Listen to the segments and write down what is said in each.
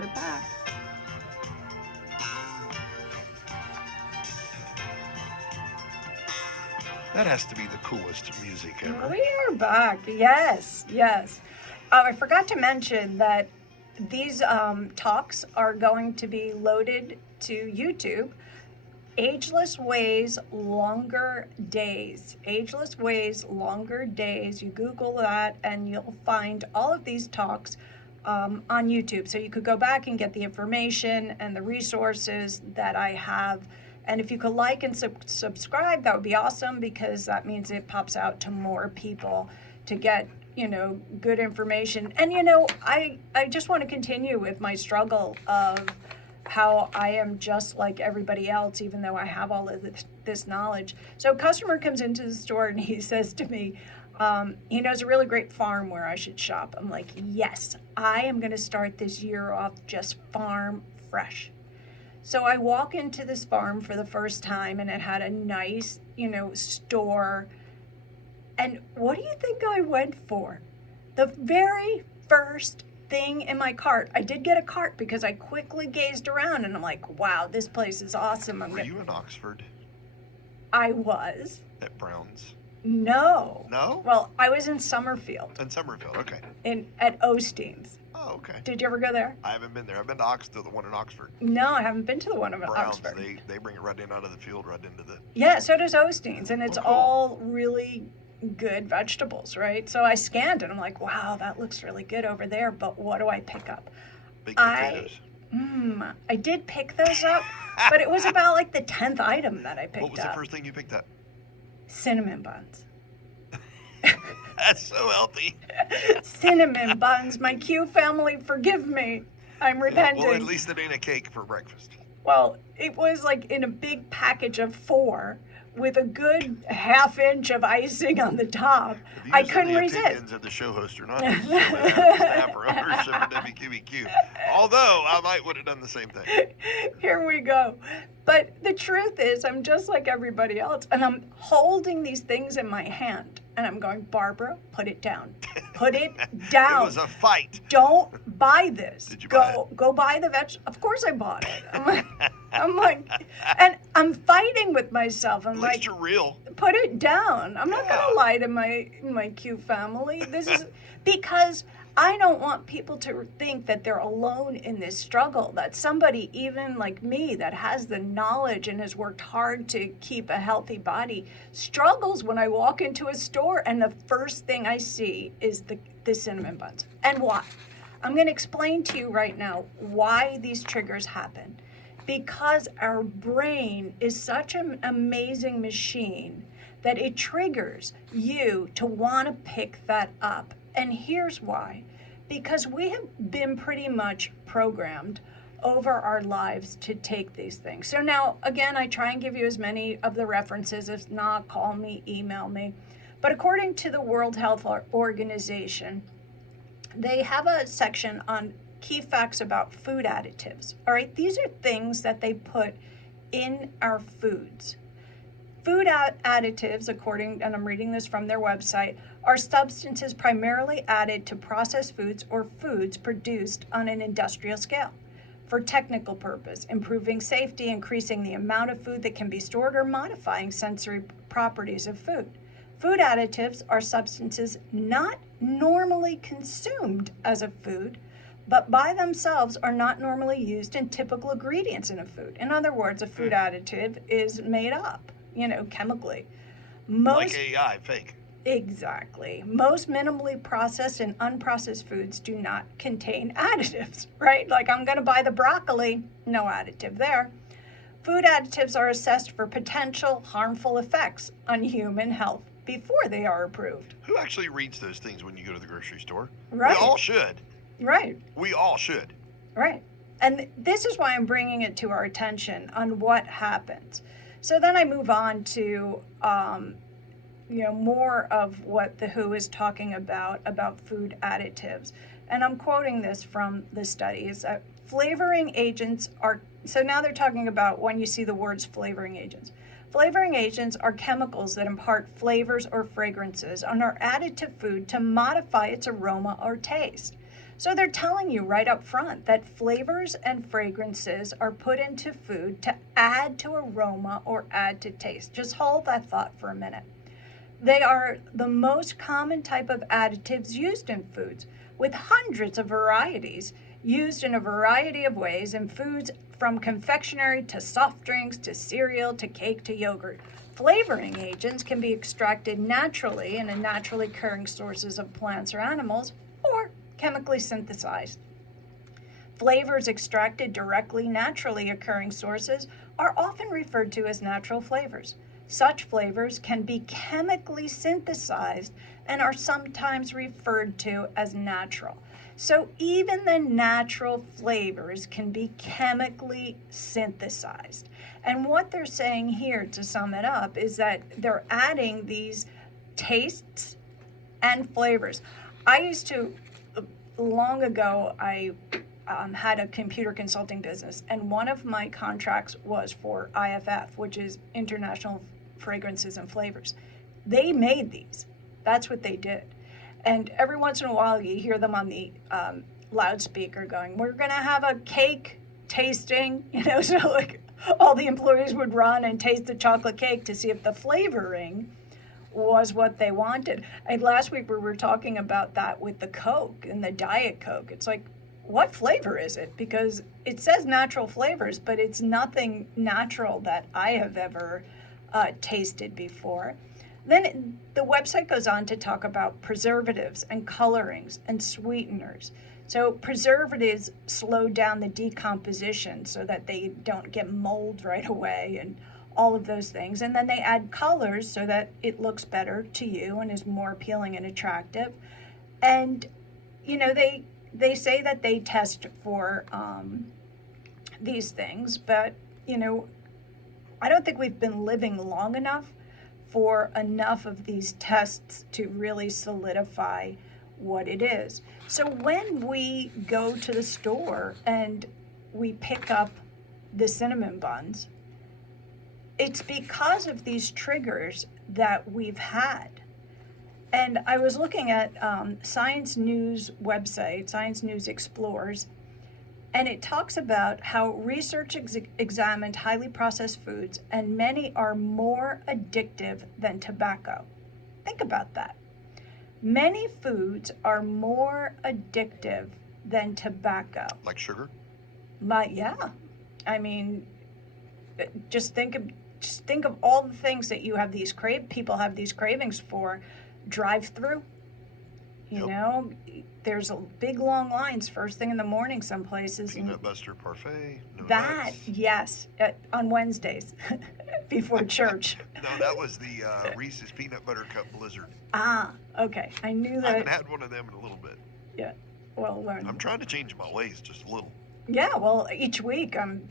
right back. That has to be the coolest music ever. We are back. Yes, yes. I forgot to mention that these talks are going to be loaded to YouTube. Ageless Ways, Longer Days. Ageless Ways, Longer Days. You Google that and you'll find all of these talks on YouTube. So you could go back and get the information and the resources that I have. And if you could like and subscribe, that would be awesome, because that means it pops out to more people to get, good information. And, I just want to continue with my struggle of how I am just like everybody else, even though I have all of this knowledge. So a customer comes into the store and he says to me, he knows a really great farm where I should shop. I'm like, yes, I am going to start this year off just farm fresh. So I walk into this farm for the first time, and it had a nice, store. And what do you think I went for? The very first thing in my cart. I did get a cart because I quickly gazed around and I'm like, wow, this place is awesome. Were you in Oxford? I was. At Brown's? No. No? Well, I was in Summerfield. In Summerfield, okay. At Osteen's. Oh, okay. Did you ever go there? I haven't been there. I've been to the one in Oxford. No, I haven't been to the one in Brown's, Oxford. They bring it right in out of the field, right into the... Yeah, so does Osteen's, and it's cool. all really good vegetables, right? So I scanned it. I'm like, wow, that looks really good over there, but what do I pick up? Big potatoes. I did pick those up, but it was about like the 10th item that I picked up. What was the first thing you picked up? Cinnamon buns. That's so healthy. Cinnamon buns. My Q family, forgive me. I'm repenting. Well, at least it ain't a cake for breakfast. Well, it was like in a big package of 4 with a good half-inch of icing on the top. I couldn't resist. The opinions of the show host are not necessarily staff or ownership of WQBQ. Although I might would have done the same thing. Here we go. But the truth is, I'm just like everybody else, and I'm holding these things in my hand, and I'm going, Barbara, put it down. Put it down. It was a fight. Don't buy this. Did you buy it? Go buy the Of course I bought it. I'm like, and I'm fighting with myself. I'm At like, least you're real. put it down. I'm not gonna lie to my Q family. This is because I don't want people to think that they're alone in this struggle, that somebody even like me that has the knowledge and has worked hard to keep a healthy body struggles when I walk into a store and the first thing I see is the cinnamon buns. And why? I'm going to explain to you right now why these triggers happen. Because our brain is such an amazing machine that it triggers you to want to pick that up. And here's why. Because we have been pretty much programmed over our lives to take these things. So now, again, I try and give you as many of the references. If not, call me, email me. But according to the World Health Organization, they have a section on key facts about food additives. All right, these are things that they put in our foods. Food additives, and I'm reading this from their website, are substances primarily added to processed foods or foods produced on an industrial scale for technical purpose, improving safety, increasing the amount of food that can be stored, or modifying sensory properties of food. Food additives are substances not normally consumed as a food, but by themselves are not normally used in typical ingredients in a food. In other words, a food additive is made up, chemically. Like AI, fake. Exactly. Most minimally processed and unprocessed foods do not contain additives, right? Like I'm going to buy the broccoli, no additive there. Food additives are assessed for potential harmful effects on human health before they are approved. Who actually reads those things when you go to the grocery store? Right. We all should. Right. We all should. Right. And this is why I'm bringing it to our attention on what happens. So then I move on to, more of what the WHO is talking about food additives. And I'm quoting this from the studies. Flavoring agents are, so now they're talking about when you see the words flavoring agents. Flavoring agents are chemicals that impart flavors or fragrances and are added to food to modify its aroma or taste. So they're telling you right up front that flavors and fragrances are put into food to add to aroma or add to taste. Just hold that thought for a minute. They are the most common type of additives used in foods, with hundreds of varieties used in a variety of ways in foods, from confectionery to soft drinks to cereal to cake to yogurt. Flavoring agents can be extracted naturally in naturally occurring sources of plants or animals, or chemically synthesized. Flavors extracted directly naturally occurring sources are often referred to as natural flavors. Such flavors can be chemically synthesized and are sometimes referred to as natural. So even the natural flavors can be chemically synthesized. And what they're saying here, to sum it up, is that they're adding these tastes and flavors. I used to, long ago, I had a computer consulting business, and one of my contracts was for IFF, which is International Fragrances and Flavors. They made these. That's what they did. And every once in a while you hear them on the loudspeaker going, we're going to have a cake tasting, so like all the employees would run and taste the chocolate cake to see if the flavoring was what they wanted. And last week we were talking about that with the Coke and the Diet Coke. It's like, what flavor is it? Because it says natural flavors, but it's nothing natural that I have ever tasted before. Then the website goes on to talk about preservatives and colorings and sweeteners. So preservatives slow down the decomposition so that they don't get mold right away and all of those things. And then they add colors so that it looks better to you and is more appealing and attractive. And, they say that they test for these things, but, I don't think we've been living long enough for enough of these tests to really solidify what it is. So when we go to the store and we pick up the cinnamon buns, it's because of these triggers that we've had. And I was looking at Science News website, Science News Explorers, and it talks about how research examined highly processed foods, and many are more addictive than tobacco. Think about that. Many foods are more addictive than tobacco. Like sugar? Yeah. I mean, just think of all the things that you have these people have these cravings for. Drive-through. There's big long lines first thing in the morning some places. Peanut Butter Parfait. No that, nuts. yes, on Wednesdays before church. No, that was the Reese's Peanut Butter Cup Blizzard. Ah, okay. I knew that. I haven't had one of them in a little bit. Yeah, well, I'm trying to change my ways just a little. Yeah, well, each week I'm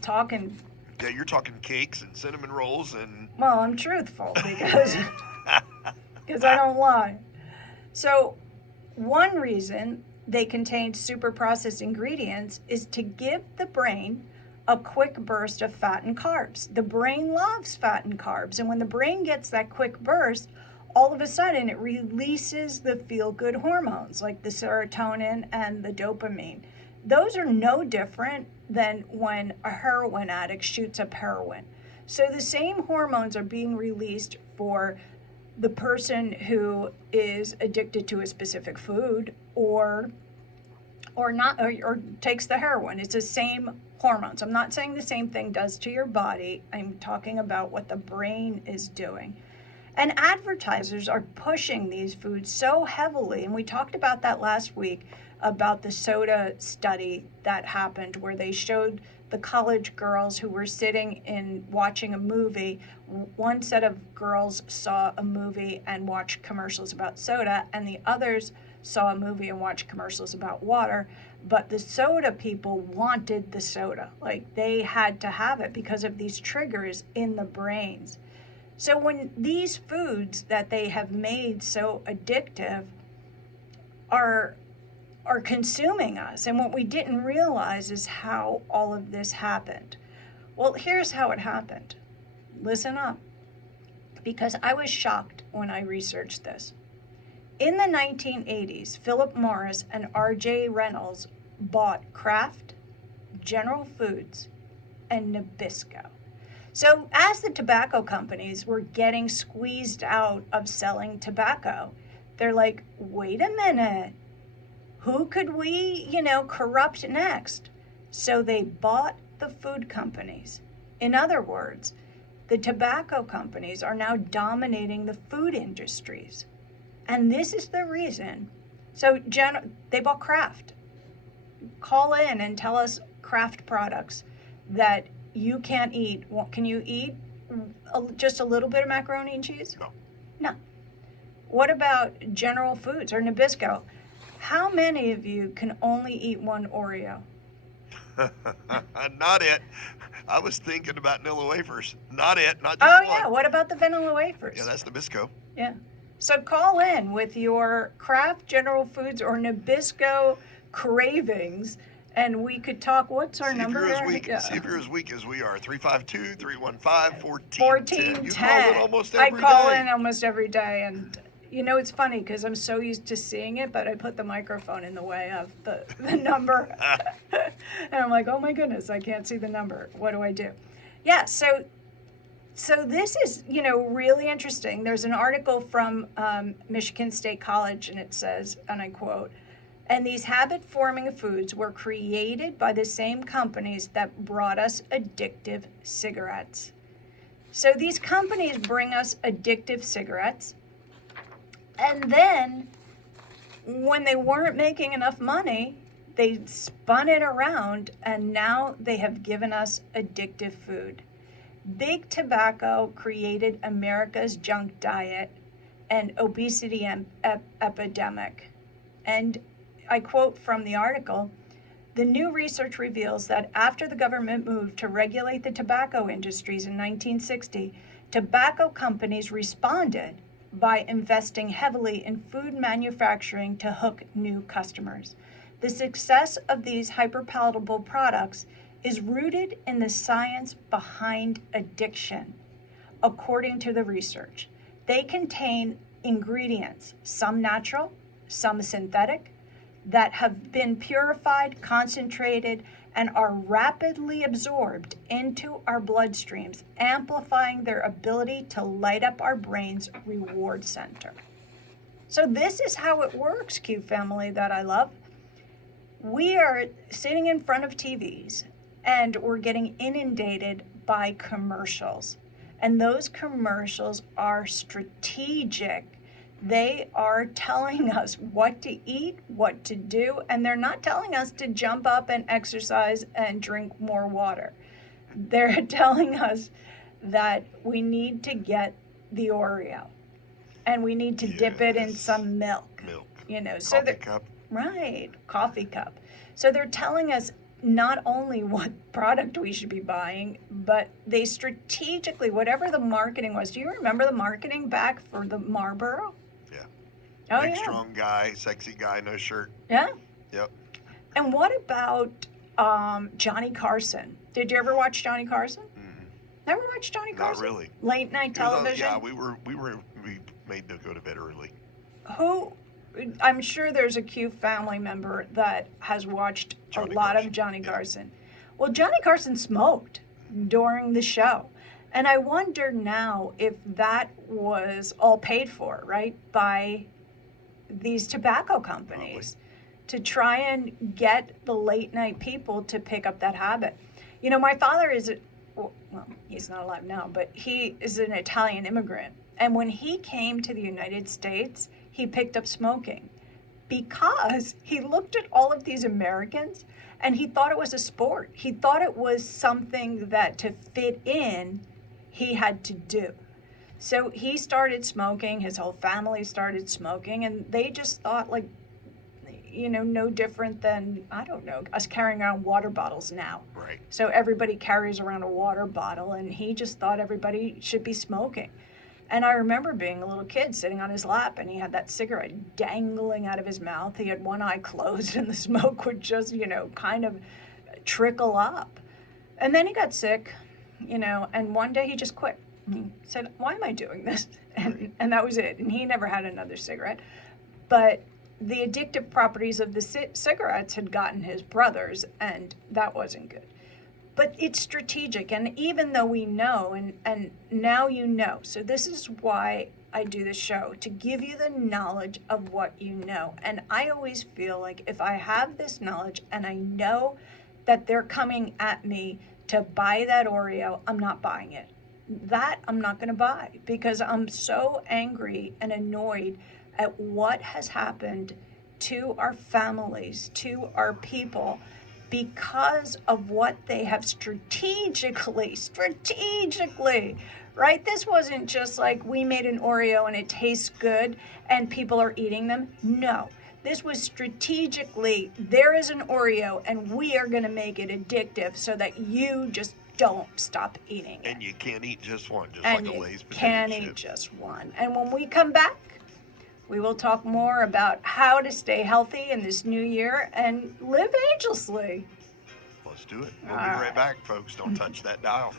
talking. Yeah, you're talking cakes and cinnamon rolls and. Well, I'm truthful because I don't lie. So, one reason they contain super processed ingredients is to give the brain a quick burst of fat and carbs. The brain loves fat and carbs, and when the brain gets that quick burst, all of a sudden it releases the feel-good hormones like the serotonin and the dopamine. Those are no different than when a heroin addict shoots up heroin. So the same hormones are being released for the person who is addicted to a specific food or takes the heroin. It's the same hormones. I'm not saying the same thing does to your body. I'm talking about what the brain is doing. And advertisers are pushing these foods so heavily, and we talked about that last week about the soda study that happened where they showed the college girls who were sitting in watching a movie. One set of girls saw a movie and watched commercials about soda, and the others saw a movie and watched commercials about water. But the soda people wanted the soda. Like, they had to have it because of these triggers in the brains. So when these foods that they have made so addictive are consuming us, and what we didn't realize is how all of this happened. Well, here's how it happened. Listen up, because I was shocked when I researched this. In the 1980s, Philip Morris and R.J. Reynolds bought Kraft, General Foods, and Nabisco. So as the tobacco companies were getting squeezed out of selling tobacco, they're like, wait a minute, who could we, corrupt next? So they bought the food companies. In other words, the tobacco companies are now dominating the food industries. And this is the reason. So they bought Kraft. Call in and tell us Kraft products that you can't eat. Can you eat just a little bit of macaroni and cheese? No. No. What about General Foods or Nabisco? How many of you can only eat one Oreo? Not it. I was thinking about vanilla wafers. Not it. Not just Oh, one. yeah. What about the vanilla wafers? Yeah, that's Nabisco. Yeah. So call in with your Kraft, General Foods, or Nabisco cravings, and we could talk. What's our number? See if you're as weak as we are. 352-315-1410. 1410. You call in almost every day. I call in almost every day, and it's funny because I'm so used to seeing it, but I put the microphone in the way of the number. And I'm like, oh my goodness, I can't see the number. What do I do? Yeah, so this is, really interesting. There's an article from Michigan State College, and it says, and I quote, "And these habit-forming foods were created by the same companies that brought us addictive cigarettes." So these companies bring us addictive cigarettes, and then when they weren't making enough money, they spun it around, and now they have given us addictive food. Big tobacco created America's junk diet and obesity epidemic. And I quote from the article, "The new research reveals that after the government moved to regulate the tobacco industries in 1960, tobacco companies responded by investing heavily in food manufacturing to hook new customers. The success of these hyperpalatable products is rooted in the science behind addiction. According to the research, they contain ingredients, some natural, some synthetic, that have been purified, concentrated, and are rapidly absorbed into our bloodstreams, amplifying their ability to light up our brain's reward center." So this is how it works, Q family that I love. We are sitting in front of TVs and we're getting inundated by commercials. And those commercials are strategic. They are telling us what to eat, what to do, and they're not telling us to jump up and exercise and drink more water. They're telling us that we need to get the Oreo and we need to dip it in some milk. Coffee cup. Right, coffee cup. So they're telling us not only what product we should be buying, but they strategically, whatever the marketing was. Do you remember the marketing back for the Marlboro? Yeah. Oh, Big, yeah. strong guy, sexy guy, no shirt. Yeah? Yep. And what about Johnny Carson? Did you ever watch Johnny Carson? Mm-hmm. Never watched Johnny Carson? Not really. Late night television? We made to go to bed early. I'm sure there's a Q family member that has watched a lot of Johnny Carson. Well, Johnny Carson smoked during the show. And I wonder now if that was all paid for, right, by these tobacco companies to try and get the late night people to pick up that habit. My father he's not alive now, but he is an Italian immigrant. And when he came to the United States, he picked up smoking because he looked at all of these Americans and he thought it was a sport. He thought it was something that to fit in, he had to do. So he started smoking, his whole family started smoking, and they just thought no different than, I don't know, us carrying around water bottles now. Right. So everybody carries around a water bottle and he just thought everybody should be smoking. And I remember being a little kid sitting on his lap and he had that cigarette dangling out of his mouth. He had one eye closed and the smoke would just, kind of trickle up. And then he got sick, and one day he just quit. He said, "Why am I doing this?" And that was it. And he never had another cigarette. But the addictive properties of the cigarettes had gotten his brothers, and that wasn't good. But it's strategic, and even though we know, and now you know, so this is why I do the show, to give you the knowledge of what you know. And I always feel like if I have this knowledge and I know that they're coming at me to buy that Oreo, I'm not buying it. That I'm not going to buy, because I'm so angry and annoyed at what has happened to our families, to our people, because of what they have strategically, right? This wasn't just like we made an Oreo and it tastes good and people are eating them. No, this was strategically, there is an Oreo and we are going to make it addictive so that you just don't stop eating it. And you can't eat just one, just And like a you Lay's potato can't chip. eat just one. And when we come back, we will talk more about how to stay healthy in this new year and live agelessly. Let's do it. We'll be right back, folks. Don't touch that dial.